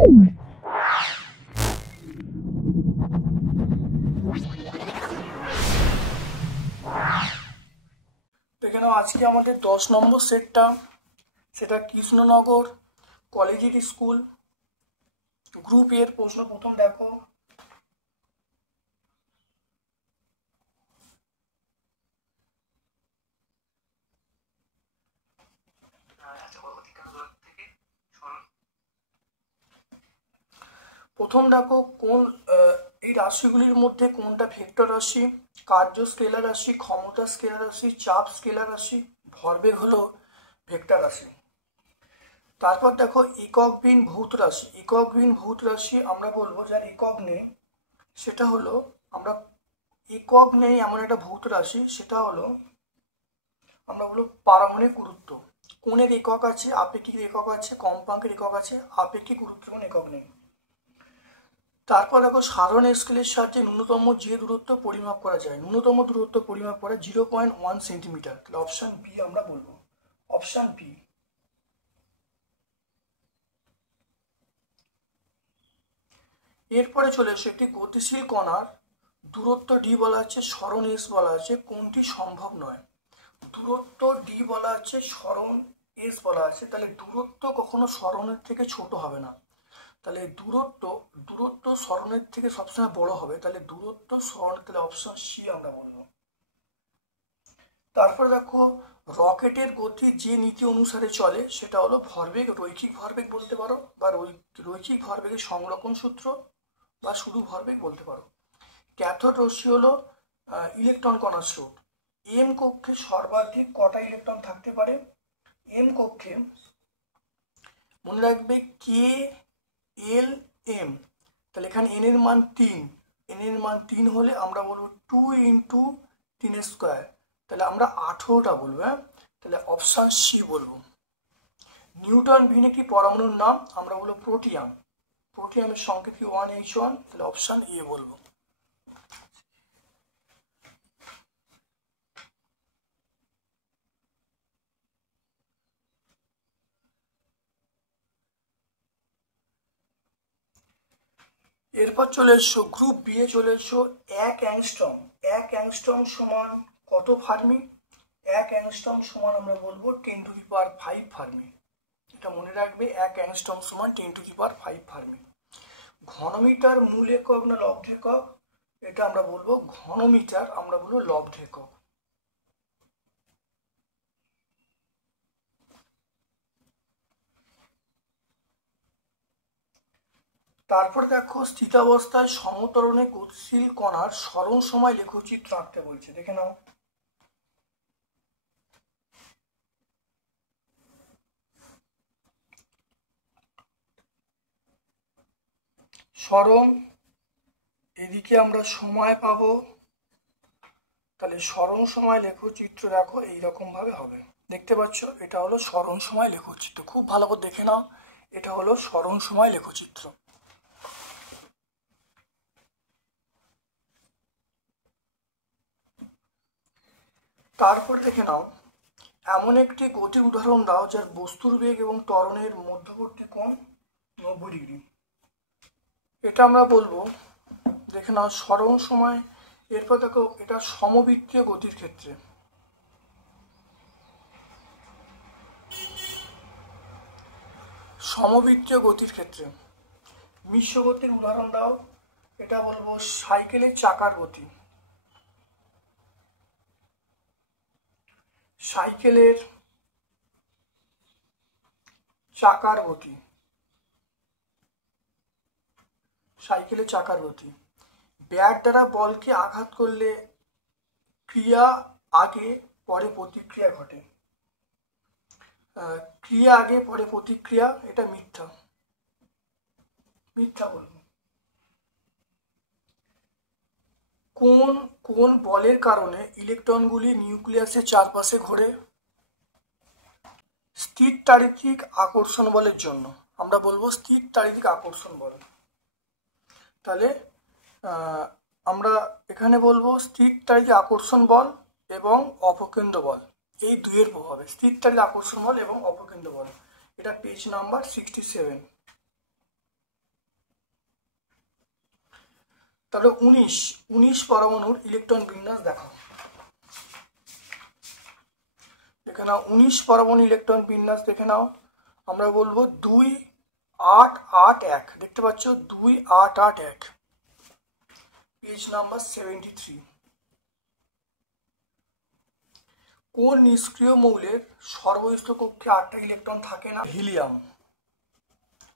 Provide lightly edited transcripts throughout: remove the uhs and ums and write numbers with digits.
দেখে নাও আজকে আমাদের 10 নম্বর সেটটা, সেটা কৃষ্ণনগর কলেজিয়েট স্কুল গ্রুপ এর প্রশ্ন। প্রথম দেখো, কোন এই রাশিগুলির মধ্যে কোনটা ভেক্টর রাশি? কার্য স্কেলার রাশি, ক্ষমতা স্কেলার রাশি, চাপ স্কেলার রাশি, ভরবেগ হলো ভেক্টর রাশি। তারপর দেখো এককবিহীন ভৌত রাশি। এককবিহীন ভৌত রাশি আমরা বলবো যার একক নেই, সেটা হলো আমরা একক নেই এমন একটা ভৌত রাশি, সেটা হলো আমরা বলবো পারমাণবিক গুরুত্ব। কোণের একক আছে, আপেক্ষিক একক আছে, কম্পাঙ্কের একক আছে, আপেক্ষিক গুরুত্ব কোনো একক নেই। তারপর দেখো সাধারণ স্কেলের সাহায্যে ন্যূনতম যে দূরত্ব পরিমাপ করা যায়, ন্যূনতম দূরত্ব পরিমাপ করা 0.1 সেন্টিমিটার। তাহলে অপশন বি আমরা বলবো, অপশন বি। এরপরে চলে এসে একটি গতিশীল কণার দূরত্ব ডি বলা আছে, সরণ এস বলা আছে, কোনটি সম্ভব নয়? দূরত্ব ডি বলা আছে, সরণ এস বলা আছে, তাহলে দূরত্ব কখনো সরণের থেকে ছোট হবে না, তাহলে দূরত্ব সরণের থেকে সবসময় বড় হবে, তাহলে দূরত্ব সরণ, তাহলে অপশন সি আমরা বলবো। তারপরে দেখো রকেটের গতি যে নীতি অনুসারে চলে সেটা হলো ভরবেগ, রৈখিক ভরবেগ বলতে পারো, বা রৈখিক ভরবেগের সংরক্ষণ সূত্র, বা শুধু ভরবেগ বলতে পারো। ক্যাথোড রশ্মি হলো ইলেকট্রন কণার স্রোত। এম কক্ষে সর্বাধিক কটা ইলেকট্রন থাকতে পারে? এম কক্ষে মনে রাখবে কে এল এম, তাহলে এখানে এন এর মান 3, এন এর মান 3 হলে আমরা বলবো 2 ইন্টু 3 স্কোয়ার, তাহলে আমরা 18টা বলবো। হ্যাঁ, তাহলে অপশন সি বলবো। নিউটন বিহীন একটি পরমাণুর নাম আমরা বলবো প্রোটিয়াম, প্রোটিয়ামের সংকেত কি 1H1, তাহলে অপশন এ বলবো। এরপর চলে এসো গ্রুপ বি এ, চলে এসো 1 অ্যাংস্ট্রম। 1 অ্যাংস্ট্রম সমান কত ফার্মি? 1 অ্যাংস্ট্রম সমান আমরা বলবো 10⁵ ফার্মি। এটা মনে রাখবে, 1 অ্যাংস্ট্রম সমান 10⁵ ফার্মি। ঘনমিটার মূল একক না লব্ধ একক? এটা আমরা বলবো ঘনমিটার, আমরা বলবো লব্ধ একক। তারপর দেখো স্থিতাবস্থায় সমতরণে গতিশীল কণার সরণ সময় লেখচিত্র আঁকতে বলছে, দেখে নাও। সরণ, এদিকে আমরা সময় পাবো, তাহলে সরণ সময় লেখচিত্র দেখো এইরকম ভাবে হবে, দেখতে পাচ্ছ? এটা হলো সরণ সময় লেখচিত্র, খুব ভালো করে দেখে নাও, এটা হলো সরণ সময় লেখচিত্র। তারপর দেখে নাও এমন একটি গতির উদাহরণ দাও যার বস্তুর বেগ এবং ত্বরণের মধ্যবর্তী কোণ 90°। এটা আমরা বলবো, দেখে নাও সরণ সময়। এরপর দেখো এটা সমবৃত্তীয় গতির ক্ষেত্রে, সমবৃত্তীয় গতির ক্ষেত্রে মিশ্র গতির উদাহরণ দাও। এটা বলবো সাইকেলের চাকার গতি, সাইকেলের চাকার গতি, সাইকেলের চাকার গতি। ব্যাট দ্বারা বলকে আঘাত করলে ক্রিয়া আগে পরে প্রতিক্রিয়া ঘটে, ক্রিয়া আগে পরে প্রতিক্রিয়া, এটা মিথ্যা, মিথ্যা বলবো। কোন বলের কারণে ইলেকট্রনগুলি নিউক্লিয়াসের চারপাশে ঘোরে? স্থির তাড়িতিক আকর্ষণ বলের জন্য, আমরা বলবো স্থির তাড়িতিক আকর্ষণ বল। তাহলে আমরা এখানে বলবো স্থির তাড়িতিক আকর্ষণ বল এবং অপকেন্দ্র বল, এই দুইয়ের প্রভাবে স্থির তাড়িতিক আকর্ষণ বল এবং অপকেন্দ্র বল। এটা পেজ নাম্বার 67। তাহলে 19 পরমাণুর ইলেকট্রন বিন্যাস দেখাও। দেখে নাও 19 পরমাণু ইলেকট্রন বিন্যাস দেখে নাও। আমরা বলবো 2 8 8 1। দেখতে পাচ্ছ 2 8 8 1, পেজ নাম্বার 73। কোন নিষ্ক্রিয় মৌলের সর্বস্থ কক্ষে 8টা ইলেকট্রন থাকে না? হিলিয়াম।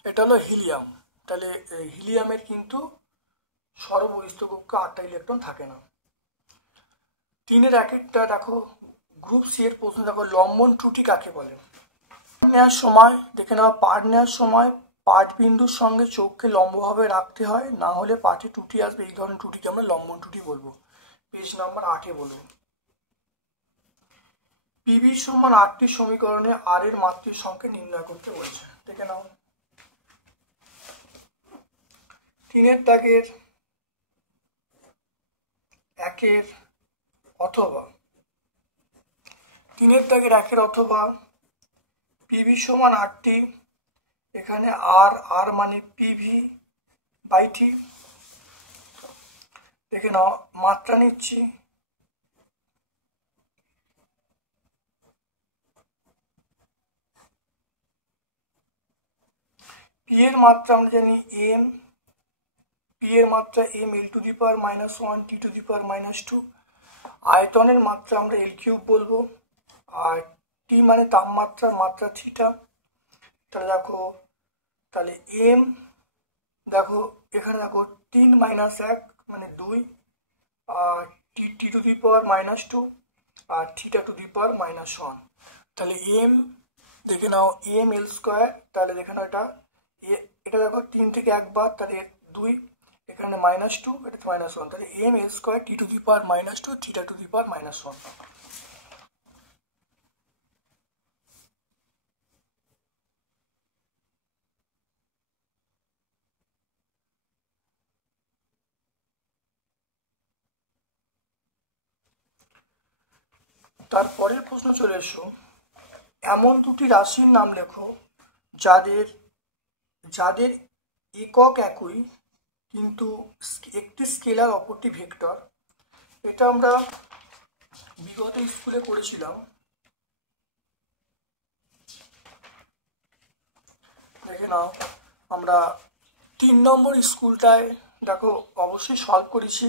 এটা হলো হিলিয়াম। তাহলে হিলিয়ামের কিন্তু সর্বস্থ কক্ষে 8টা ইলেকট্রন থাকে না। 3-এর একটা দেখো, গ্রুপ সি এর প্রশ্ন দেখো, লম্বন ত্রুটি কাকে বলে? নেওয়ার সময় দেখে নাও, পাঠ নেওয়ার সময় পাঠ বিন্দুর সঙ্গে চোখকে লম্বভাবে রাখতে হয়, না হলে পাঠে ত্রুটি আসবে। এই ধরনের ত্রুটিকে আমরা লম্বন ত্রুটি বলবো। পেজ নাম্বার 8-এ বলবো। পিভি সমান 8টি সমীকরণে আর এর মাত্রিক সংখ্যা নির্ণয় করতে বলছে। দেখে নাও 3-এর দাগের 1-এর অথবা 3-এর দাগের 1-এর অথবা পিভি সমান 8টি, এখানে আর মানে পিভি বাই টি। দেখে নাও মাত্রা নিচ্ছি, পি এর মাত্রা আমরা জানি এম, পি এর মাত্রা M L to the power -1 T to the power -2। আয়তনের মাত্রা আমরা এল কিউব বলবো, আর টি মানে তাপমাত্রার মাত্রা থিটা। তাহলে দেখো, তাহলে এম দেখো এখানে দেখো 3 - 1 মানে 2, আর টি টু দি পাওয়ার -2 আর থিটা টু দি পাওয়ার -1। তাহলে এম দেখে নাও এম এল স্কোয়ার। তাহলে দেখে নাও এটা দেখো 3 থেকে একবার, তাহলে 2, এখানে -2, এটা -1। তাহলে M L square T to the power -2 theta to the power -1। তারপরের প্রশ্ন চলে এসো, এমন দুটি রাশির নাম লেখো যাদের যাদের একক একই কিন্তু একটি স্কেলার অপরটি ভেক্টর। এটা আমরা বিগত স্কুলে করেছিলাম। দেখে নাও আমরা 3 নম্বর স্কুলটায় দেখো অবশ্যই সলভ করেছি।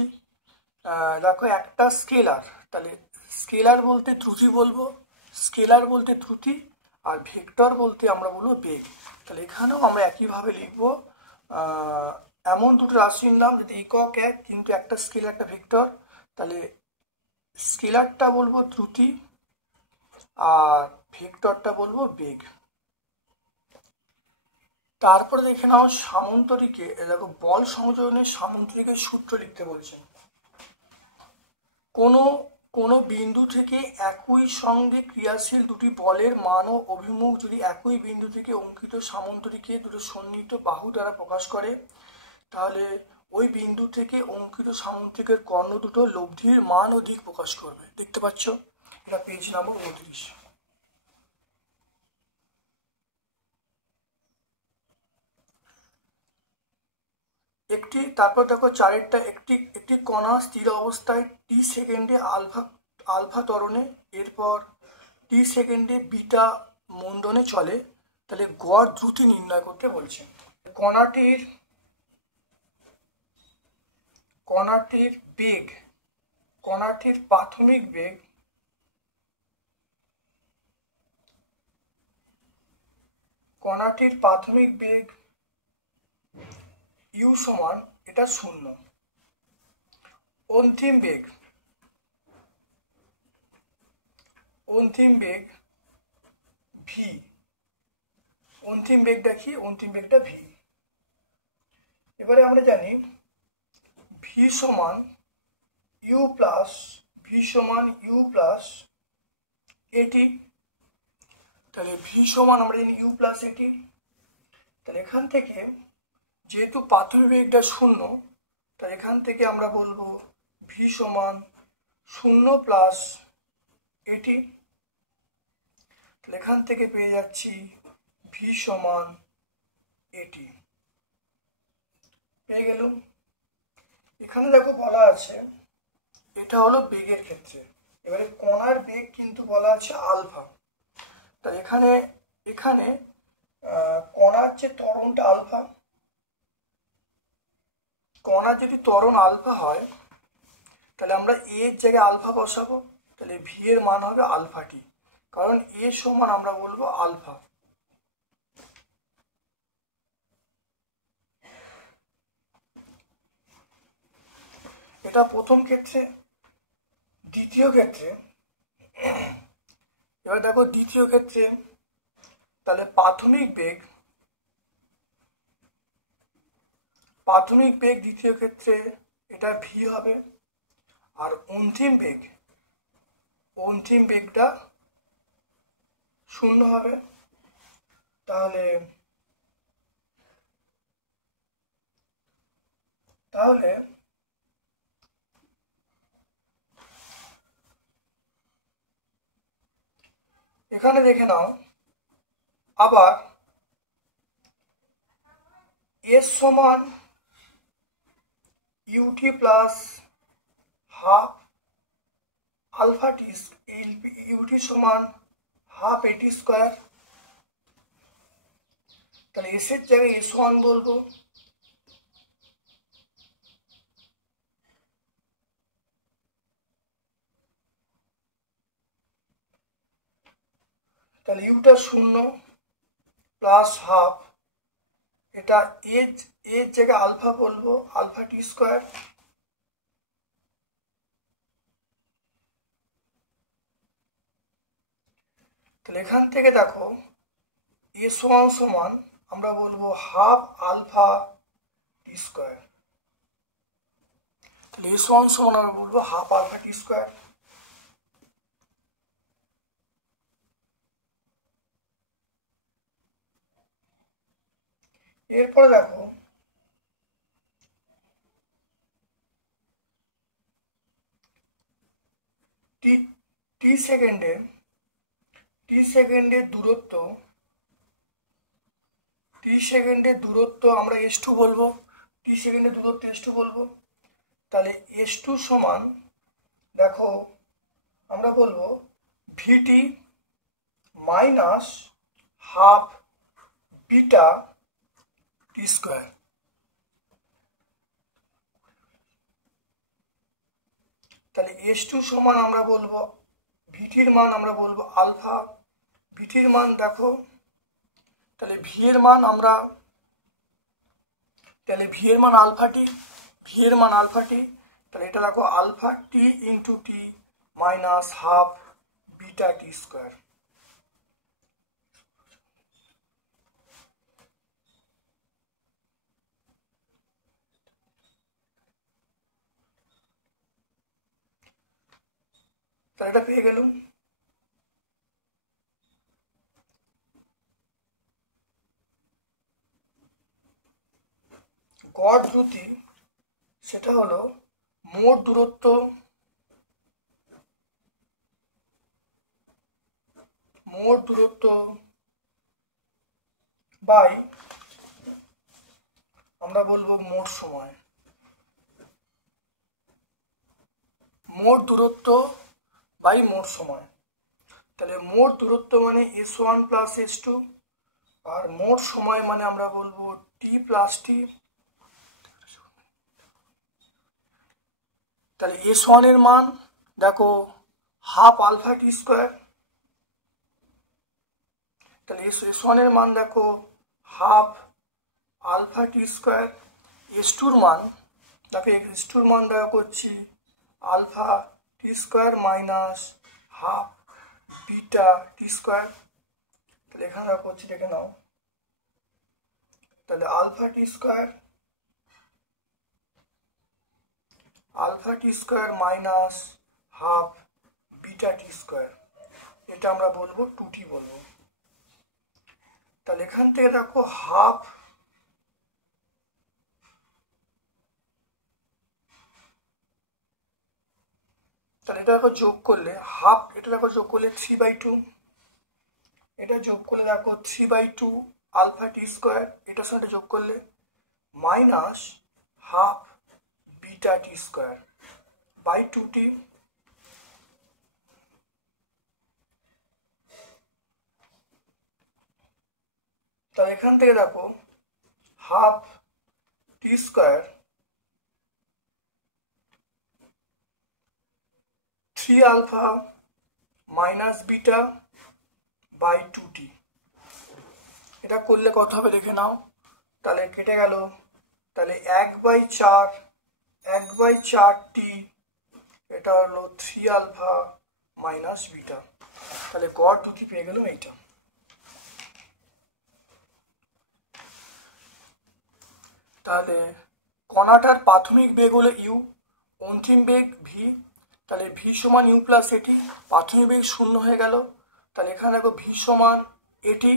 দেখো একটা স্কেলার, তাহলে স্কেলার বলতে ত্রুটি বলবো, স্কেলার বলতে ত্রুটি, আর ভেক্টর বলতে আমরা বলবো বেগ। তাহলে এখানেও আমরা একইভাবে লিখবো, এমন দুটো রাশির নাম যদি একক এক কিন্তু একটা স্কেলার একটা ভেক্টর। তাহলে স্কেলারটা বলবো ত্রুটি আর ভেক্টরটা বলবো বেগ। তারপরে দেখে নাও সামান্তরিকে, দেখো বল সংযোজনের সামান্তরিকের সূত্র লিখতে বলছেন। কোনো বিন্দু থেকে একই সঙ্গে ক্রিয়াশীল দুটি বলের মান ও অভিমুখ যদি একই বিন্দু থেকে অঙ্কিত সামান্তরিকে দুটো সন্নিহিত বাহু দ্বারা প্রকাশ করে, তাহলে ওই বিন্দু থেকে অঙ্কিত সামান্তরিকের কর্ণ দুটো লব্ধির মান ও দিক প্রকাশ করবে। দেখতে পাচ্ছ, এটা পেজ নাম্বার 29। তারপর দেখো 4-এরটা, একটি কণা স্থির অবস্থায় টি সেকেন্ডে আলফা ত্বরণে, এরপর টি সেকেন্ডে বিটা মন্দনে চলে, তাহলে গড় দ্রুতি নির্ণয় করতে বলছে। কণাটির বেগ, কণাটির প্রাথমিক বেগ ইউ সমান এটা 0। অন্তিম বেগ ভি, অন্তিম বেগটা ভি। এবারে আমরা জানি ভি সমান ইউ প্লাস এটি। তাহলে ভি সমান আমরা জানি ইউ প্লাস এটি। তাহলে এখান থেকে যেহেতু প্রাথমিক বেগটা 0, তাহলে এখান থেকে আমরা বলবো ভি সমান 0 প্লাস এটি। তাহলে এখান থেকে পেয়ে যাচ্ছি ভি সমান এটি, পেয়ে গেল। এখানে দেখো বলা আছে এটা হলো বেগের ক্ষেত্রে, এবারে কণার বেগ কিন্তু বলা আছে আলফা। তাহলে এখানে এখানে কণার যে ত্বরণটা আলফা, কণার যদি ত্বরণ আলফা হয় তাহলে আমরা এর জায়গায় আলফা বসাবো, তাহলে ভি এর মান হবে আলফা টি, কারণ এ সমান আমরা বলবো আলফা। এটা প্রথম ক্ষেত্রে। দ্বিতীয় ক্ষেত্রে এবার দেখো দ্বিতীয় ক্ষেত্রে, তাহলে প্রাথমিক বেগ দ্বিতীয় ক্ষেত্রে এটা ভি হবে, আর অন্তিম বেগটা 0 হবে। তাহলে এখানে দেখে নাও আবার এস সমান u t plus half alpha t, u t সমান হাফ এটি স্কোয়ার। তাহলে এস এর জায়গায় S1 বলবো, তাহলে ইউটা 0 প্লাস হাফ, এটা এর জায়গায় আলফা বলবো, আলফা টি স্কোয়ার। তাহলে এখান থেকে দেখো S1 সমান আমরা বলবো হাফ আলফা টি স্কোয়ার। তাহলে S1 সমান আমরা বলবো হাফ আলফা টি স্কোয়ার। এরপরে দেখো টি সেকেন্ডের দূরত্ব আমরা S2 বলবো, টি সেকেন্ডের দূরত্ব S2 বলবো। তাহলে S2 সমান দেখো আমরা বলবো ভিটি মাইনাস হাফ বিটা টি স্কোয়ার। তাহলে S2 সমান আমরা বলবো ভিটির মান আমরা বলবো আলফা, ভিটির মান দেখো, তাহলে ভি এর মান আলফা টি, তাহলে এটা দেখো alpha T into T minus half beta টি স্কোয়ার। তাহলে এটা পেয়ে গেলুম। গড় দ্রুতি সেটা হলো মোট দূরত্ব বাই আমরা বলবো মোট সময়, মোট দূরত্ব বাই মোট সময়। তাহলে মোট দূরত্ব মানে S1 প্লাস S2, আর মোট সময় মানে আমরা বলবো টি প্লাস টি। তাহলে S1 এর মান দেখো হাফ আলফা টি স্কোয়ার, তাহলে S1 এর মান দেখো half alpha t square. S2 এর মান দেখো করছি alpha t square minus half beta টি স্কোয়ার। তাহলে এখানে করছি, দেখে নাও, তাহলে alpha t square minus half beta টি স্কোয়ার, এটা আমরা বলবো 2t বলবো। তাহলে এখান থেকে দেখো হাফ, তাহলে এটা দেখো যোগ করলে হাফ, এটা দেখো যোগ করলে 3/2, এটা যোগ করলে দেখো 3/2 আলফা টি স্কোয়ার, এটার সাথে যোগ করলে minus half beta beta T square by 2t। তাহলে এখান থেকে দেখো half t square 3 alpha minus beta by 2t। এটা করলে কত হবে দেখে নাও। তাহলে কেটে গেল, তাহলে 1/4 এটা হলো 3 আলফা মাইনাস বিটা। তাহলে গড় দুটি পেয়ে গেলাম এইটা। তাহলে কণাটার প্রাথমিক বেগ হলো ইউ, অন্তিম বেগ ভি। তাহলে ভি সমান ইউ প্লাস এটি, প্রাথমিক বেগ 0 হয়ে গেল। তাহলে এখানে দেখো ভি সমান এটি,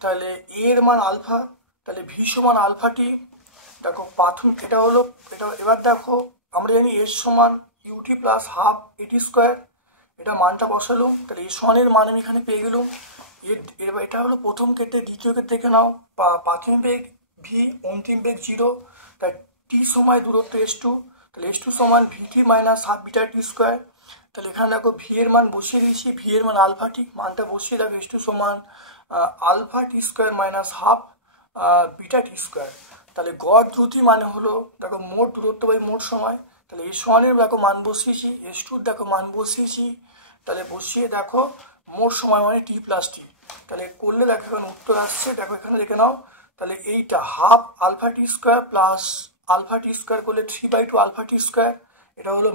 তাহলে এ এর মান আলফা, তাহলে ভি সমান আলফা টি। দেখো প্রাথমিক এটা হলো এটা। এবার দেখো আমরা জানি এর সমান u t plus half a t square, এটা মানটা বসালুম। তাহলে এ সমানের মান আমি এখানে পেয়ে গেলুম। এবার এটা হলো প্রথম ক্ষেত্রে। দ্বিতীয় ক্ষেত্রে দেখে নাও, প্রাথমিক বেগ ভি, অন্তিম বেগ 0, তাই টি সময় দূরত্ব s2, তাহলে s2 সমান ভিটি মাইনাস হাফ বিটা টি স্কোয়ার। তাহলে এখানে দেখো ভি এর মান বসিয়ে দিয়েছি, ভি এর মান আলফা টি, মানটা বসিয়ে দেখো s2 সমান alpha t square minus half beta টি স্কোয়ার। তাহলে গড় দ্রুতি মানে হলো দেখো মোট দূরত্ব বাই মোট সময়। তাহলে s1 এর দেখো মান বসিয়েছি, s2 দেখো মান বসিয়েছি, তাহলে বসিয়ে দেখো মোট সময় মানে টি প্লাস টি। তাহলে করলে দেখো এখানে উত্তর আসছে, দেখো এখানে দেখে নাও। তাহলে এইটা half alpha t square plus alpha t square করলে 3/2 আলফা টি স্কোয়ার, এটা হলো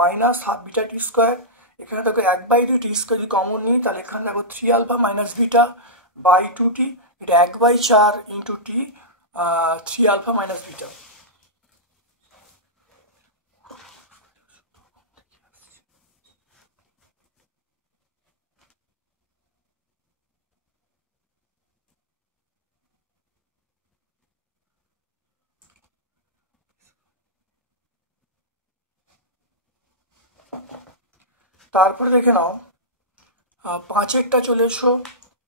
মাইনাস হাফ বিটা টি স্কোয়ার। এখানে দেখো 1/2 টি স্কোয়ার যদি কমন নিই, তাহলে এখানে দেখো 3 alpha minus beta by 2t, এটা 1/4 into T 3 alpha minus beta. তারপরে দেখে নাও 5-এরটা চলে এসো।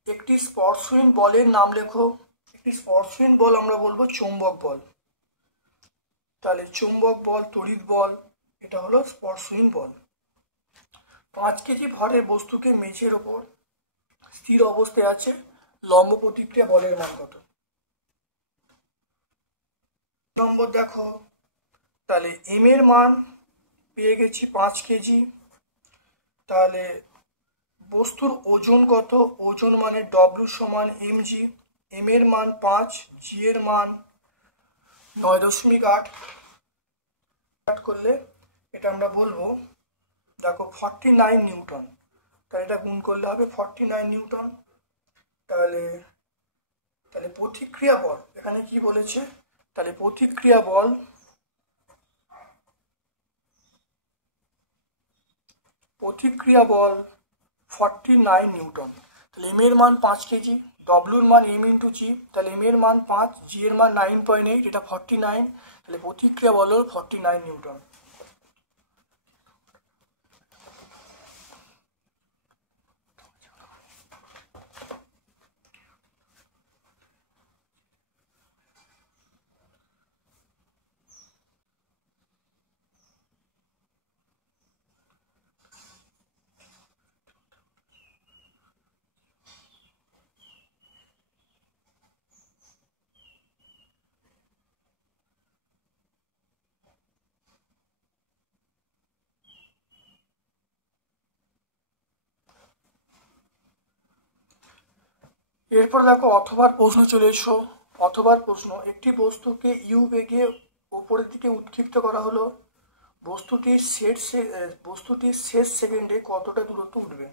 একটি স্পর্শহীন বলের নাম লেখো। একটি স্পর্শহীন বল আমরা বলবো চৌম্বক বল। তাহলে চৌম্বক বল, তড়িৎ বল, এটা হলো স্পর্শহীন বল। 5 কেজি ভরের বস্তুকে মেঝের ওপর স্থির অবস্থায় আছে, লম্ব প্রতিক্রিয়া বলের মান কত? নম্বর দেখো, তাহলে এম এর মান পেয়ে গেছি 5 কেজি। তাহলে বস্তুর ওজন কত? ওজন মানে ডব্লিউ সমান এম জি। এম এর মান 5, জি এর মান 9.8 করলে এটা আমরা বলবো দেখো 49 নিউটন। তাহলে এটা গুণ করলে হবে 49 নিউটন। তাহলে তাহলে প্রতিক্রিয়া বল এখানে কি বলেছে? তাহলে প্রতিক্রিয়া বল প্রতিক্রিয়া বল 49 নিউটন। তাহলে এম এর মান 5 কেজি, ডব্লিউর মান এম ইন্টু জি, তাহলে এম এর মান 5, জি এর মান 9.8, এটা 49। তাহলে প্রতিক্রিয়া বল 49 নিউটন। এরপর দেখো অথবার প্রশ্ন চলে এসো। অথবার প্রশ্ন, একটি বস্তুকে ইউ বেগে উপরের দিকে উৎক্ষিপ্ত করা হলো, বস্তুটির শেষ সেকেন্ডে কতটা দূরত্ব উঠবে?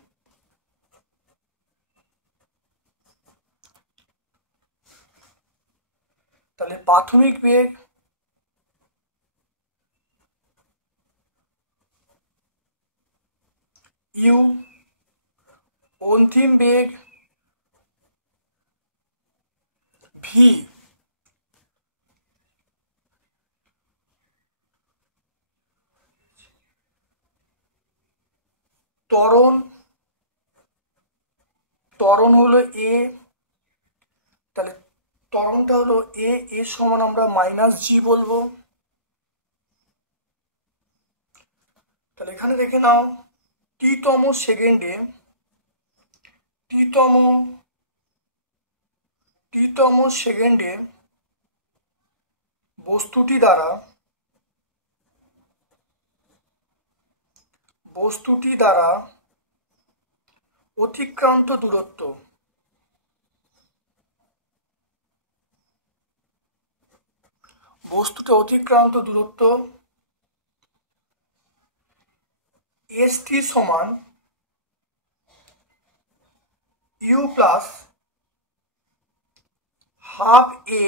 তাহলে প্রাথমিক বেগ ইউ, অন্তিম বেগ ভি, ত্বরণ হলো এ। তাহলে ত্বরণটা হলো এ, এর সমান আমরা মাইনাস জি বলবো। তাহলে এখানে দেখে নাও টিতম সেকেন্ডে বস্তুটি দ্বারা অতিক্রান্ত দূরত্ব st সমান u প্লাস হাফ a,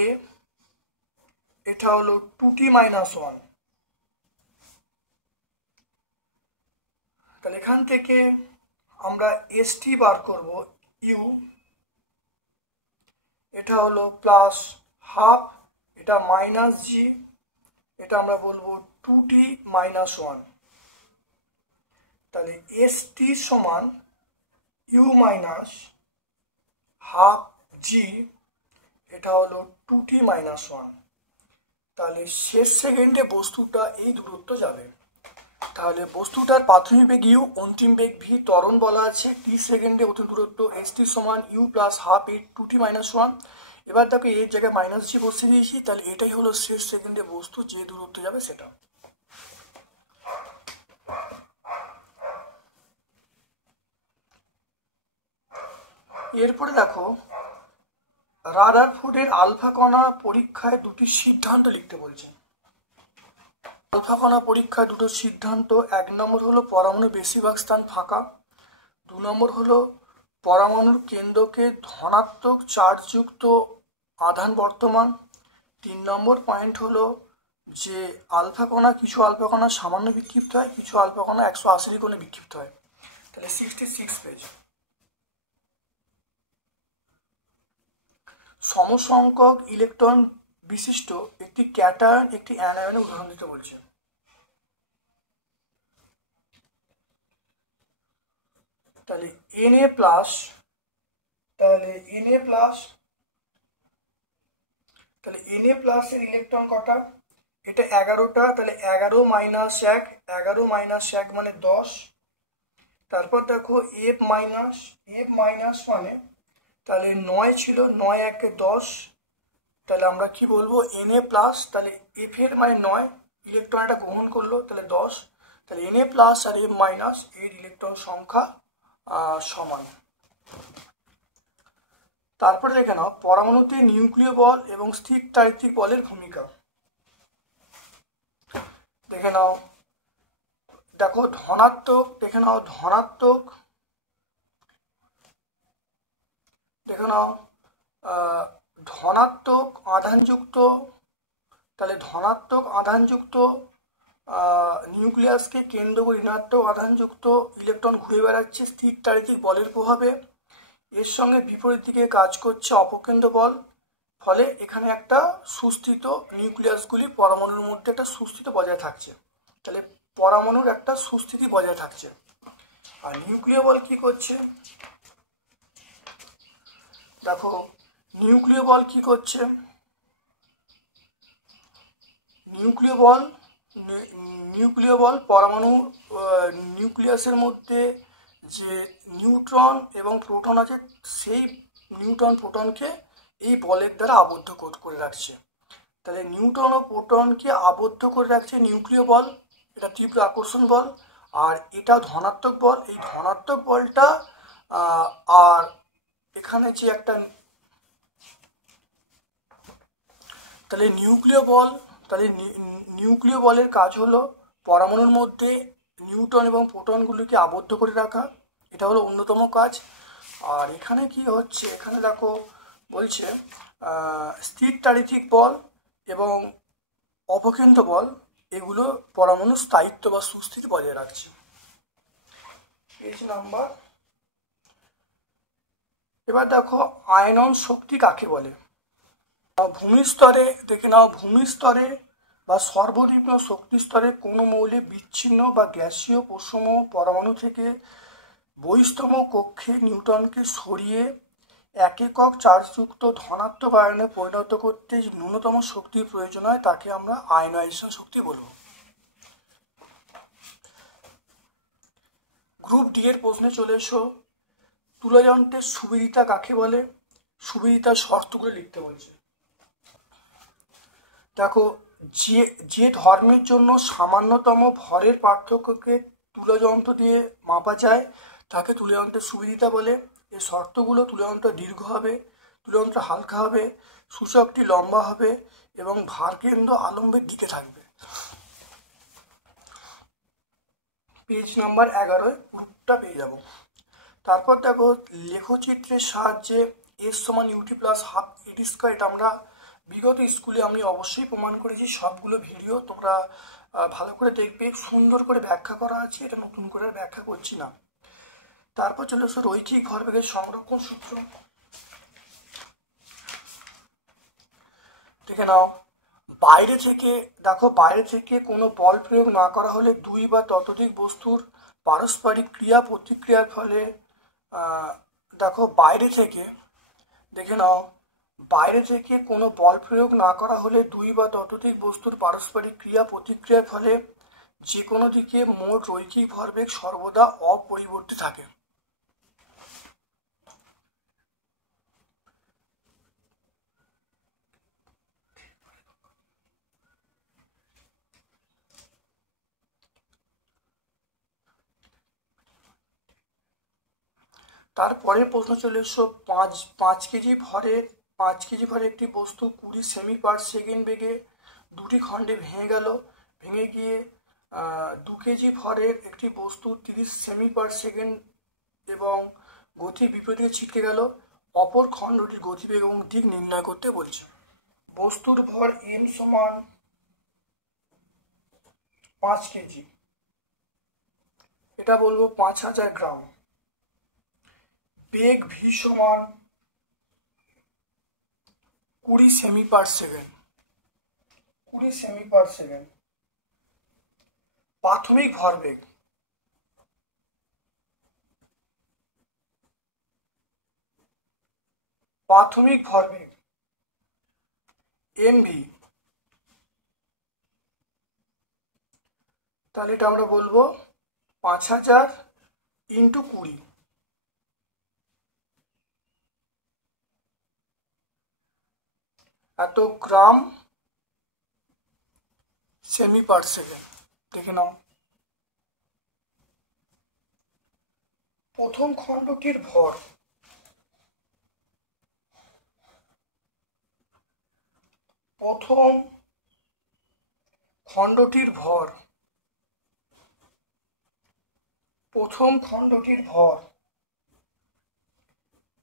এটা হলো 2t মাইনাস 1। তাহলে এখান থেকে আমরা st বার করব u, এটা হলো প্লাস হাফ, এটা মাইনাস g, এটা আমরা বলবো 2t মাইনাস 1। তাহলে st সমান u মাইনাস হাফ g, এটা হলো 2t মাইনাস 1। তাহলে শেষ সেকেন্ডে বস্তুটা এই দূরত্ব যাবে। তাহলে বস্তুটার প্রাথমিক বেগ u, অন্তিম বেগ v, ত্বরণ বলা আছে t সেকেন্ডে অতি দূরত্ব st সমান u plus half a 2t minus 1। এবার তাকে এর জায়গায় মাইনাস g বসিয়ে দিয়েছি, তাহলে এটাই হলো শেষ সেকেন্ডে বস্তু যে দূরত্ব যাবে সেটা। এরপরে দেখো রাদারফোর্ডের আলফা কণা পরীক্ষায় দুটি সিদ্ধান্ত লিখতে বলছে। আলফা কণা পরীক্ষায় দুটো সিদ্ধান্ত, 1 নম্বর হলো পরমাণুর বেশিরভাগ স্থান ফাঁকা, 2 নম্বর হলো পরমাণুর কেন্দ্রকে ধনাত্মক চার্জযুক্ত আধান বর্তমান, 3 নম্বর পয়েন্ট হলো যে কিছু আলফা কণা সামান্য বিক্ষিপ্ত হয়, কিছু আলফা কণা 180 কোণে বিক্ষিপ্ত হয়। তাহলে 66 পেজ। সমসংখ্যক ইলেকট্রন বিশিষ্ট একটি ক্যাটায়ন একটি অ্যানায়নের উদাহরণ দিতে বলছে। তাহলে Na প্লাস এর ইলেকট্রন কটা? এটা 11টা। তাহলে 11 মাইনাস 1 মানে 10। তারপর দেখো F মাইনাস মানে তাহলে 9 ছিল, 9 1 10। তাহলে আমরা কি বলবো Na প্লাস, তাহলে F এর মানে 9, ইলেকট্রন এটা গ্রহণ করলো তাহলে 10। তাহলে Na প্লাস আর F মাইনাস এর ইলেকট্রন সংখ্যা সমান। তারপরে দেখে নাও পরমাণুতে নিউক্লিয় বল এবং স্থির চারিত্রিক বলের ভূমিকা। দেখে নাও ধনাত্মক আধানযুক্ত, তাহলে ধনাত্মক আধানযুক্ত নিউক্লিয়াসকে কেন্দ্র করে ঋণাত্মক আধানযুক্ত ইলেকট্রন ঘুরে বেড়াচ্ছে স্থির চারিত্রিক বলের প্রভাবে। এর সঙ্গে বিপরীত দিকে কাজ করছে অপকেন্দ্র বল, ফলে এখানে একটা সুস্থিত নিউক্লিয়াসগুলি পরমাণুর মধ্যে একটা সুস্থিতি বজায় থাকছে। তাহলে পরমাণুর একটা সুস্থিতি বজায় থাকছে। আর নিউক্লিয় বল কি করছে? দেখো নিউক্লিয় বল পরমাণুর নিউক্লিয়াসের মধ্যে যে নিউট্রন এবং প্রোটন আছে সেই নিউট্রন প্রোটনকে এই বলের দ্বারা আবদ্ধ করে রাখছে। তাহলে নিউট্রন ও প্রোটনকে আবদ্ধ করে রাখছে নিউক্লিয় বল, এটা তীব্র আকর্ষণ বল। আর এটা ধনাত্মক বল, এই ধনাত্মক বলটা আর এখানে যে একটা তাহলে নিউক্লিয় বলের কাজ হলো পরমাণুর মধ্যে নিউট্রন এবং প্রোটনগুলিকে আবদ্ধ করে রাখা, এটা হলো অন্যতম কাজ। আর এখানে কি হচ্ছে, এখানে দেখো বলছে স্থির চারিত্রিক বল এবং অপকেন্দ্র বল, এগুলো পরমাণুর স্থায়িত্ব বা সুস্থিতি বজায় রাখছে। Page number. এবার দেখো আয়নন শক্তি কাকে বলে। ভূমিস্তরে বা সর্বনিম্ন শক্তি স্তরে কোনো মৌলে বিচ্ছিন্ন বা গ্যাসীয় প্রসম পরমাণু থেকে বহিস্তম কক্ষে নিউট্রনকে সরিয়ে এক একক চার্জযুক্ত ধনাত্মক আয়নে পরিণত করতে যে ন্যূনতম শক্তির প্রয়োজন হয় তাকে আমরা আয়নাইজেশন শক্তি বলব। গ্রুপ ডি এর প্রশ্নে চলে এসো, তুলা যন্ত্রের সুবিদিতা কাকে বলে? সুবিদিতার শর্তগুলো লিখতে বলছে। দেখো, যে যে ধর্মের জন্য সামান্যতম ভরের পার্থক্যকে তুলা যন্ত্র দিয়ে মাপা যায় তাকে তুলা যন্ত্রের সুবিদিতা বলে। এই শর্তগুলো: তুলা যন্ত্র দীর্ঘ হবে, তুলা যন্ত্র হালকা হবে, সূচকটি লম্বা হবে এবং ভারকেন্দ্র আলম্বের দিকে থাকবে। পেজ নাম্বার 11 গ্রুপটা পেয়ে যাব। তারপর দেখো, লেখচিত্রের সাহায্যে এস সমান u t plus half a t square, এটা আমরা বিগত স্কুলে আমি অবশ্যই প্রমাণ করেছি। সবগুলো ভিডিও তোমরা ভালো করে দেখবে, সুন্দর করে ব্যাখ্যা করা আছে, এটা নতুন করে ব্যাখ্যা করছি না। তারপর চলে আসো রৈখিক ভরবেগের সংরক্ষণ সূত্র। দেখে নাও, বাইরে থেকে কোনো বল প্রয়োগ না করা হলে দুই বা ততোধিক বস্তুর পারস্পরিক ক্রিয়া প্রতিক্রিয়ার ফলে, দেখো বাইরে থেকে কোনো বল প্রয়োগ না করা হলে দুই বা ততোধিক বস্তুর পারস্পরিক ক্রিয়া প্রতিক্রিয়ার ফলে যে কোনো দিকে মোট রৈখিক ভরবেগ সর্বদা অপরিবর্তিত থাকে। তারপরের প্রশ্ন চলে এসো, পাঁচ কেজি ভরে একটি বস্তু 20 সেমি পার সেকেন্ড বেগে দুটি খণ্ডে ভেঙে গিয়ে 2 কেজি ভরের একটি বস্তু 30 সেমি পার সেকেন্ড এবং গতি বিপরীতে ছিটকে গেল। অপর খণ্ডটির গতিবেগ এবং দিক নির্ণয় করতে বলছে। বস্তুর ভর m সমান 5 কেজি, এটা বলবো 5000 গ্রাম। বেগ v সমান 20 সেমি পার সেকেন্ড। প্রাথমিক ভরবেগ mv, তাহলে এটা আমরা বলবো 5000 ইন্টু 20, এত গ্রাম সেমি পার সেকেন্ড। দেখে নাও, প্রথম খণ্ডটির ভর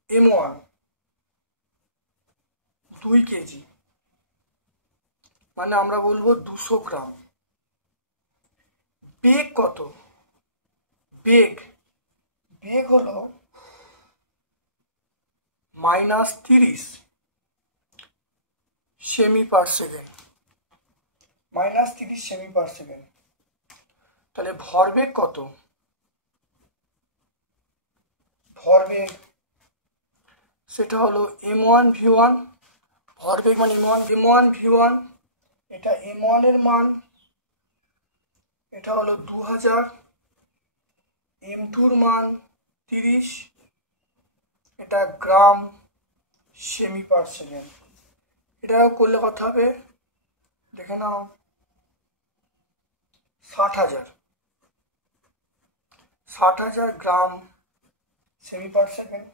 m1 2 কেজি, মানে আমরা বলবো 200 গ্রাম। বেগ কত? বেগ হলো -30 সেমি পার সেকেন্ড। তাহলে ভরবেগ কত? সেটা হলো m1 v1। ভরবেগ মানে m1 v1, এটা m1 এর মান, এটা হলো 2000, m2 এর মান 30, এটা গ্রাম সেমি পার সেকেন্ড। এটাও করলে কথা হবে, দেখে নাও, 60,000 গ্রাম সেমি পার সেকেন্ড।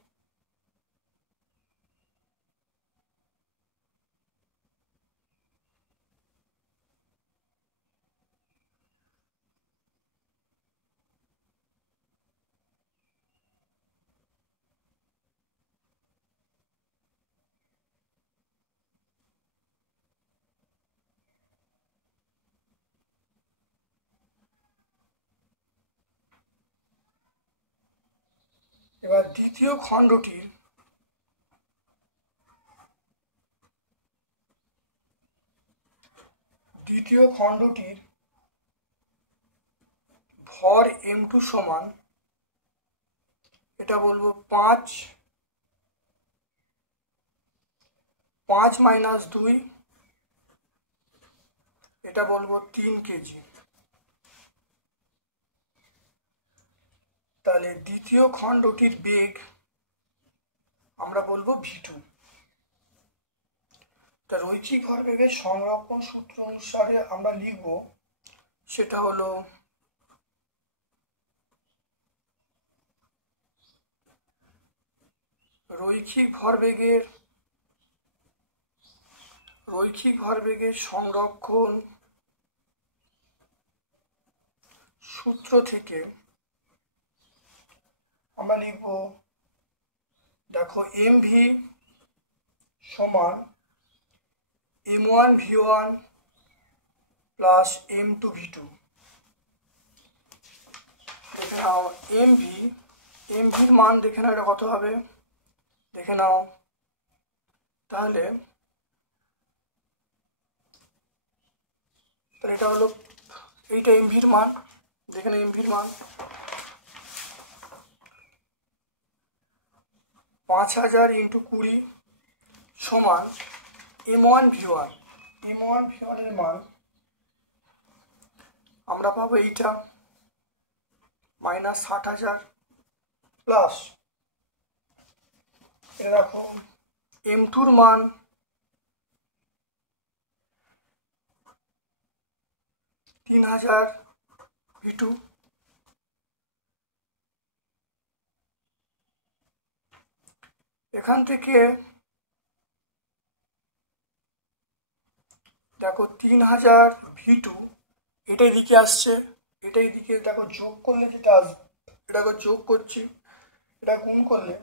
এবার দ্বিতীয় খণ্ডটির ভর m2 সমান, এটা বলবো 5 - 2, এটা বলবো 3 কেজি। তাহলে দ্বিতীয় খণ্ডটির বেগ আমরা বলবো v2। তা রৈখিক ভরবেগের সংরক্ষণ সূত্র অনুসারে আমরা লিখব সেটা হলো রৈখিক ভরবেগের সংরক্ষণ সূত্র থেকে আমরা লিখব, দেখো mv সমান m1 v1 plus m2 v2। দেখে নাও mvর মান দেখে নাও এটা কত হবে, দেখে নাও। তাহলে এটা হলো, এইটা mvর মান, দেখে নাও mvর মান 5000 × 20 সমান m1 v1 এর মান আমরা পাবো এইটা -60,000 প্লাস এটা দেখো m2 মান (3000 v2)। এখান থেকে দেখো 3000 v2 এটাই দিকে আসছে, এটাই দিকে দেখো যোগ করলে যেটা আসবে, এটাকে যোগ করছি, এটা গুণ করলে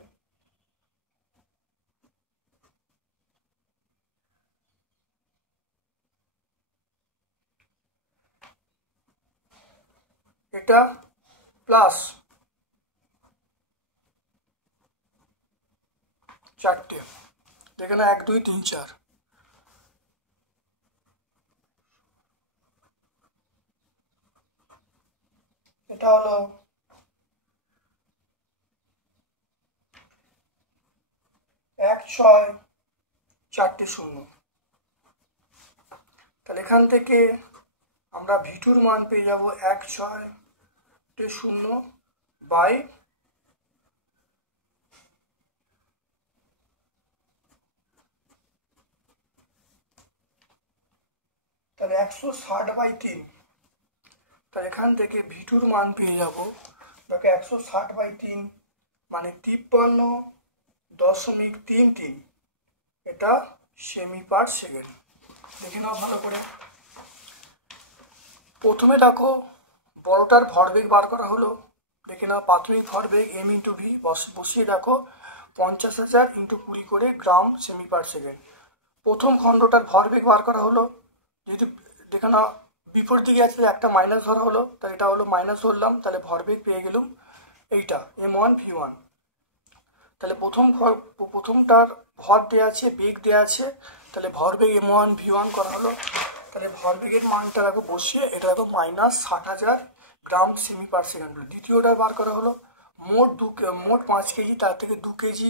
এটা প্লাস 4টে, দেখে না 1 2 3 4, এটা হলো 1 6 4টে 0। তাহলে এখান থেকে আমরা v2 মান পেয়ে যাব 1 6টে 0 বাই তাহলে 160/3। তাহলে এখান থেকে v2 মান পেয়ে যাব, দেখো 160/3 মানে 53.33, এটা সেমি পার সেকেন্ড। দেখে নাও ভালো করে। প্রথমে দেখো বড়টার ভরবেগ বার করা হলো, দেখে নাও প্রাথমিক ভরবেগ m × v বসিয়ে দেখো 50,000 × 20 করে গ্রাম সেমি পার সেকেন্ড। প্রথম খণ্ডটার ভরবেগ বার করা হলো, যেহেতু দেখে নাও বিপরীত দিকে আছে একটা মাইনাস ধরা হলো, তাহলে এটা হলো মাইনাস ধরলাম, তাহলে ভরবেগ পেয়ে গেলাম এইটা m1 v1। তাহলে প্রথমটার ভর দেওয়া আছে, বেগ দেওয়া আছে, তাহলে ভরবেগ m1 v1 করা হলো। তাহলে ভরবেগের মানটা দেখো বসিয়ে এটা দেখো -60,000 গ্রাম সেমি পার সেকেন্ড। দ্বিতীয়টা বার করা হলো, মোট 5 কেজি, তার থেকে 2 কেজি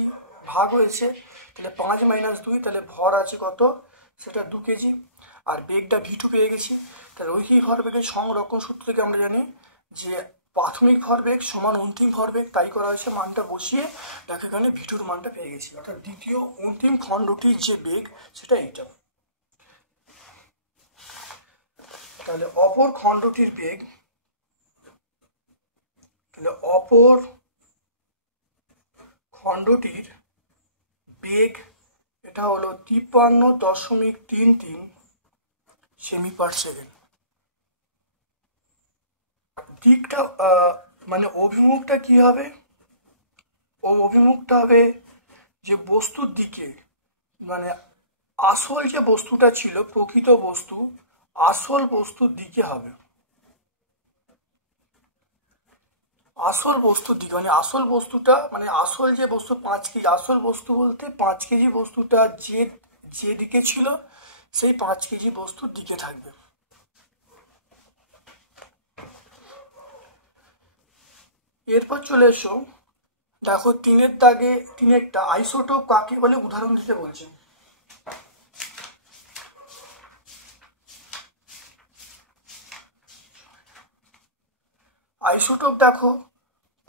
ভাগ হয়েছে, তাহলে 5 - 2, তাহলে ভর আছে কত, সেটা 2 কেজি, আর বেগটা v2 পেয়ে গেছি। তাহলে রৈখিক ভরবেগের সংরক্ষণ সূত্র থেকে আমরা জানি যে প্রাথমিক ভরবেগ সমান অন্তিম ভরবেগ, তাই করা হয়েছে, মানটা বসিয়ে দেখো এখানে v2 মানটা পেয়ে গেছি, অর্থাৎ দ্বিতীয় অন্তিম খণ্ডটির যে বেগ সেটা এইটা। তাহলে অপর খণ্ডটির বেগ, তাহলে অপর খণ্ডটির বেগ এটা হলো 53.33 সেমি পার সেকেন্ড। দিকটা মানে অভিমুখটা কি হবে, অভিমুখটা হবে যে বস্তুর দিকে, মানে আসল যে বস্তুটা ছিল প্রকৃত বস্তু, আসল বস্তুর দিকে হবে, আসল বস্তুর দিকে, মানে আসল বস্তুটা, মানে আসল যে বস্তু 5 কেজি, আসল বস্তু বলতে 5 কেজি বস্তুটা যে দিকে ছিল সেই 5 কেজি বস্তুর দিকে থাকবে। এরপর চলে এসো, দেখো 3-এর দাগে 3-একটা আইসোটোপ কাকে বলে উদাহরণ দিতে বলছে। আইসোটোপ দেখো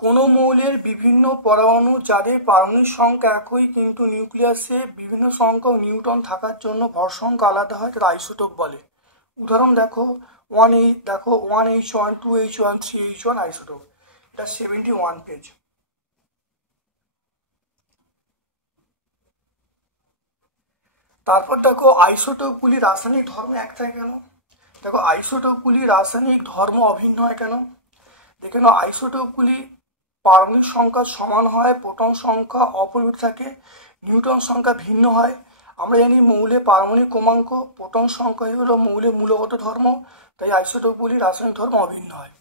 কোনো মৌলের বিভিন্ন পরমাণু যাদের পারমাণবিক সংখ্যা একই কিন্তু নিউক্লিয়াসে বিভিন্ন সংখ্যক নিউট্রন থাকার জন্য ভর সংখ্যা আলাদা হয় তাদের আইসোটোপ বলে। উদাহরণ দেখো 1H1 2H1 3H1 আইসোটোপ। এটা 71 পেজ। তারপর দেখো আইসোটোপগুলি রাসায়নিক ধর্ম এক থাকে কেন। দেখো আইসোটোপগুলি রাসায়নিক ধর্ম অভিন্ন হয় কেন। দেখে নাও আইসোটোপগুলি পারমাণবিক সংখ্যা সমান হয়, প্রোটন সংখ্যা অপরিবর্তিত থাকে, নিউট্রন সংখ্যা ভিন্ন হয়। আমরা জানি মৌলে পারমাণবিক ক্রমাঙ্ক, প্রোটন সংখ্যা হলো মৌলে মূলগত ধর্ম, তাই আইসোটোপগুলি রাসায়নিক ধর্ম অভিন্ন হয়।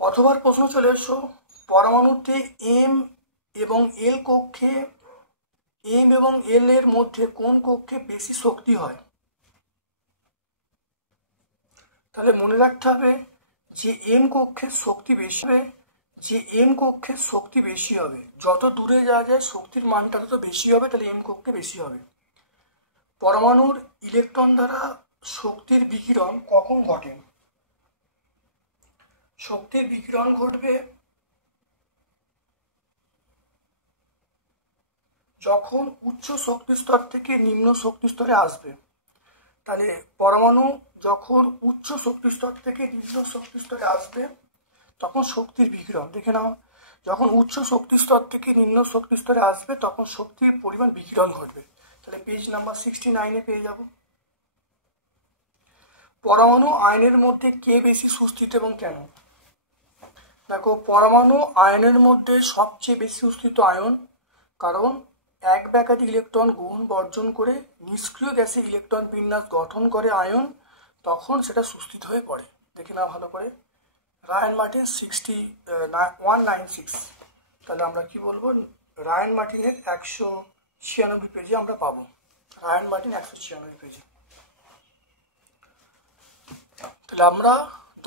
অথবা প্রশ্ন চলে এসো, পরমাণুতে এম এবং এল এর মধ্যে কোন কক্ষে বেশি শক্তি হয়। তাহলে মনে রাখতে হবে যে এম কক্ষের শক্তি বেশি হবে, যত দূরে যাওয়া যায় শক্তির মানটা তত বেশি হবে, তাহলে এম কক্ষে বেশি হবে। পরমাণুর ইলেকট্রন দ্বারা শক্তির বিকিরণ কখন ঘটে। শক্তির বিকিরণ ঘটবে যখন উচ্চ শক্তি স্তর থেকে নিম্ন শক্তি স্তরে আসবে। তাহলে পরমাণু যখন উচ্চ শক্তি স্তর থেকে নিম্ন শক্তি স্তরে আসবে তখন শক্তির বিকিরণ, দেখে নাও, যখন উচ্চ শক্তি স্তর থেকে নিম্ন শক্তি স্তরে আসবে তখন শক্তির পরিমাণ বিকিরণ ঘটবে। তাহলে পেজ নাম্বার 69 পেয়ে যাব। পরমাণু আয়নের মধ্যে কে বেশি সুস্থিত এবং কেন। দেখো পরমাণু আয়নের মধ্যে সবচেয়ে বেশি সুস্থিত আয়ন, কারণ এক বা একাধিক ইলেকট্রন গ্রহণ বর্জন করে নিষ্ক্রিয় গ্যাসে ইলেকট্রন বিন্যাস গঠন করে আয়ন, তখন সেটা সুস্থিত হয়ে পড়ে। দেখে নাও ভালো করে, রায়ান মার্টিন 196। তাহলে আমরা কি বলবো, রায়ান মার্টিনের 196 পেজে আমরা পাবো, রায়ান মার্টিন 196 পেজে। তাহলে আমরা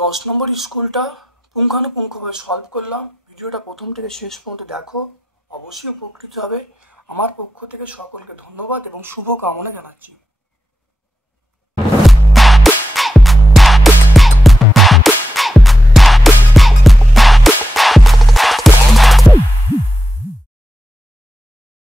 10 নম্বর স্কুলটা পুঙ্খানুপুঙ্খভাবে সলভ করলাম। ভিডিওটা প্রথম থেকে শেষ পর্যন্ত দেখো, অবশ্যই উপকৃত হবে। আমার পক্ষ থেকে সকলকে ধন্যবাদ এবং শুভকামনা জানাচ্ছি।